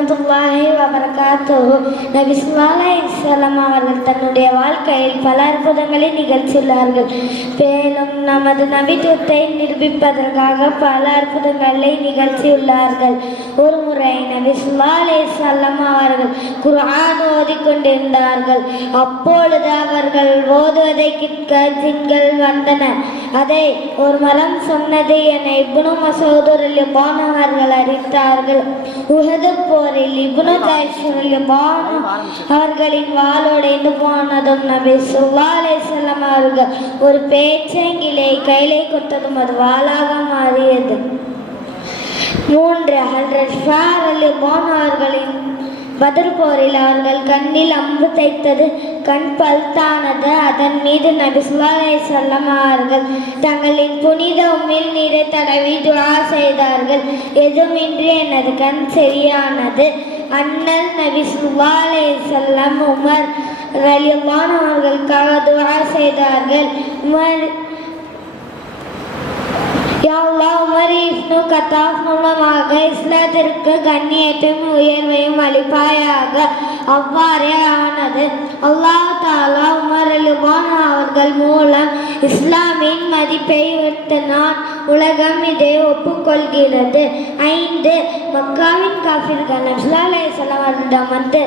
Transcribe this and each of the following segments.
வரஹ்மத்துல்லாஹி வபரகாத்துஹு. நபி ஸல்லல்லாஹு அலைஹி வஸல்லம் அவர்கள் தன்னுடைய வாழ்க்கையில் பல அற்புதங்களை நிகழ்த்தியுள்ளார்கள். மேலும் நமது நபித்துவத்தை நிரூபிப்பதற்காக பல அற்புதங்களை நிகழ்த்தியுள்ளார்கள். ஒரு முறை நபி ஸல்லல்லாஹு அலைஹி வஸல்லம் அவர்கள் குர்ஆன் ஓதிக்கொண்டிருந்தார்கள். அப்பொழுது அவர்கள் ஓதுவதை கேட்க ஜின்கள் வந்தன. அதை ஒரு மரம் சொன்னது என இப்னு மஸ்ஊத் ரலியல்லாஹு அன்ஹு அவர்கள் அறிவித்தார்கள். உஹது போரில் இப்னு ஜைஷ் ரலியல்லாஹு அன்ஹு அவர்களின் வாள் உடைந்து போனதும் நபி ஸல்லல்லாஹு அலைஹி வஸல்லம் அவர்கள் ஒரு பேச்சங்கிலை கையிலே கொடுத்ததும் அது வாளாக மாறியது. 3 ஹஜ்ரத் ஷார் ரலியல்லாஹு அன்ஹு அவர்களின் பத்ர் போரில் அவர்கள் கண்ணில் அம்பு தைத்தது கண் பல்தானது. அதன் மீது நபி ஸல்லல்லாஹு அலைஹி வஸல்லம் அவர்கள் தங்களின் புனித உம்மில் நீரை தடவி துஆ செய்தார்கள். எதுவுமின்றி எனது கண் சரியானது. அண்ணல் நபி ஸல்லல்லாஹு அலைஹி வஸல்லம் உமர் ரலியல்லாஹு அன்ஹு அவர்களுக்காக துஆ செய்தார்கள். உமர், யா அல்லாஹ், உமர் இப்னு கத்தாப் மூலமாக இஸ்லாத்திற்கு கண்ணியத்தையும் உயர்வையும் அளிப்பாயாக. அவ்வாறே ஆனது. அல்லாஹ் தஆலா உமர் ரலியல்லாஹு அன்ஹு அவர்கள் மூலம் இஸ்லாமின் மதிப்பை உயர்த்தினான். உலகம் இதை ஒப்புக்கொள்கிறது. 5 மக்காவின் காஃபிர்கள் நபி ஸல்லல்லாஹு அலைஹி வஸல்லம் அவர்களிடம் வந்து,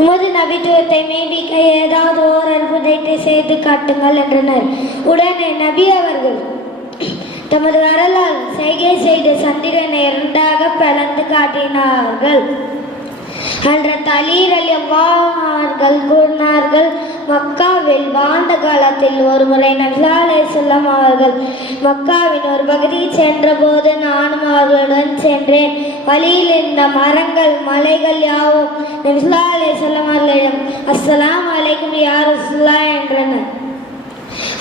உமது நபித்துவத்தை மெய்ப்பிக்க ஏதாவது ஓர் அற்புதத்தை செய்து காட்டுங்கள் என்றனர். உடனே நபி அவர்கள் தமது வரலால் செய்கை செய்து சந்திரனை 2ஆக பிளந்து காட்டினார்கள். ஹஜ்ரத் அலி ரலியல்லாஹு அன்ஹு அவர்கள் கூறினார்கள், மக்காவில் வாழ்ந்த காலத்தில் ஒரு முறை நபி ஸல்லல்லாஹு அலைஹி வஸல்லம் அவர்கள் மக்காவின் ஒரு பகுதிக்கு சென்ற போது நானும் அவர்களுடன் சென்றேன். வழியில் இருந்த மரங்கள் மலைகள் யாவும் நபி ஸல்லல்லாஹு அலைஹி வஸல்லம் அவர்களிடம் அஸ்ஸலாமு அலைக்கும் யா ரசூலல்லாஹ் என்றனர்.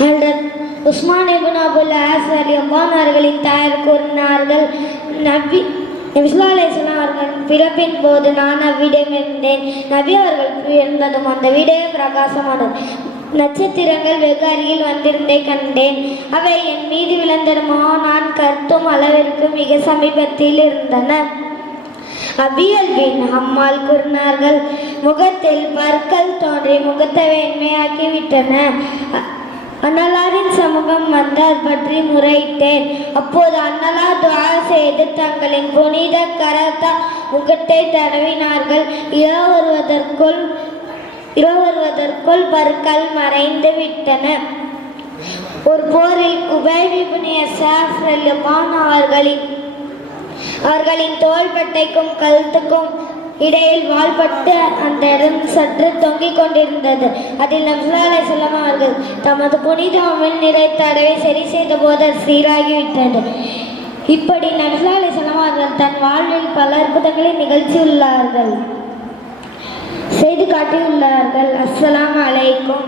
ஹஜ்ரத் உஸ்மான் இப்னு அபுல் ஆஸ் ரலியல்லாஹு அன்ஹு அவர்களின் தாயார் கூறினார்கள், நபி ஸல்லல்லாஹு அலைஹி வஸல்லம் அவர்களின் பிறப்பின் போது நான் அவ்விடம் இருந்தேன். நபி அவர்கள் பிறந்ததும் அந்த வீடே பிரகாசமானது. நட்சத்திரங்கள் வெகு அருகில் வந்திருந்தே கண்டேன். அவை என் மீது விழுந்தனமோ நான் கருத்தும் அளவிற்கு மிக சமீபத்தில் இருந்தன. அபியல் பின் அம்மாள் கூறினார்கள், முகத்தில் பற்கள் தோன்றி முகத்தை வெண்மையாக்கிவிட்டன. அன்னலாரின் சமூகம் வந்தார் பற்றி முறையிட்டேன். அப்போது அன்னலார் துஆ செய்து தங்களின் புனித கரத்தால் முகத்தை தடவினார்கள். இரவுவதற்குள் பற்கள் மறைந்து விட்டன. ஒரு போரில் குபைப் இப்னு அஸ்ஸாஃப் ரலியல்லாஹு அன்ஹு அவர்களின் தோள்பட்டைக்கும் கழுத்துக்கும் இடையில் வாள்பட்டு அந்த இடம் சற்று தொங்கிக் கொண்டிருந்தது. அதில் நபி ஸல்லல்லாஹு அலைஹி வஸல்லம் அவர்கள் தமது புனித உம்மில் நீரை தடவி சரி செய்த போது அது சீராகிவிட்டது. இப்படி நபி ஸல்லல்லாஹு அலைஹி வஸல்லம் அவர்கள் தன் வாழ்வில் பல அற்புதங்களை நிகழ்த்தியுள்ளார்கள், செய்து காட்டியுள்ளார்கள். அஸ்ஸலாமு அலைக்கும்.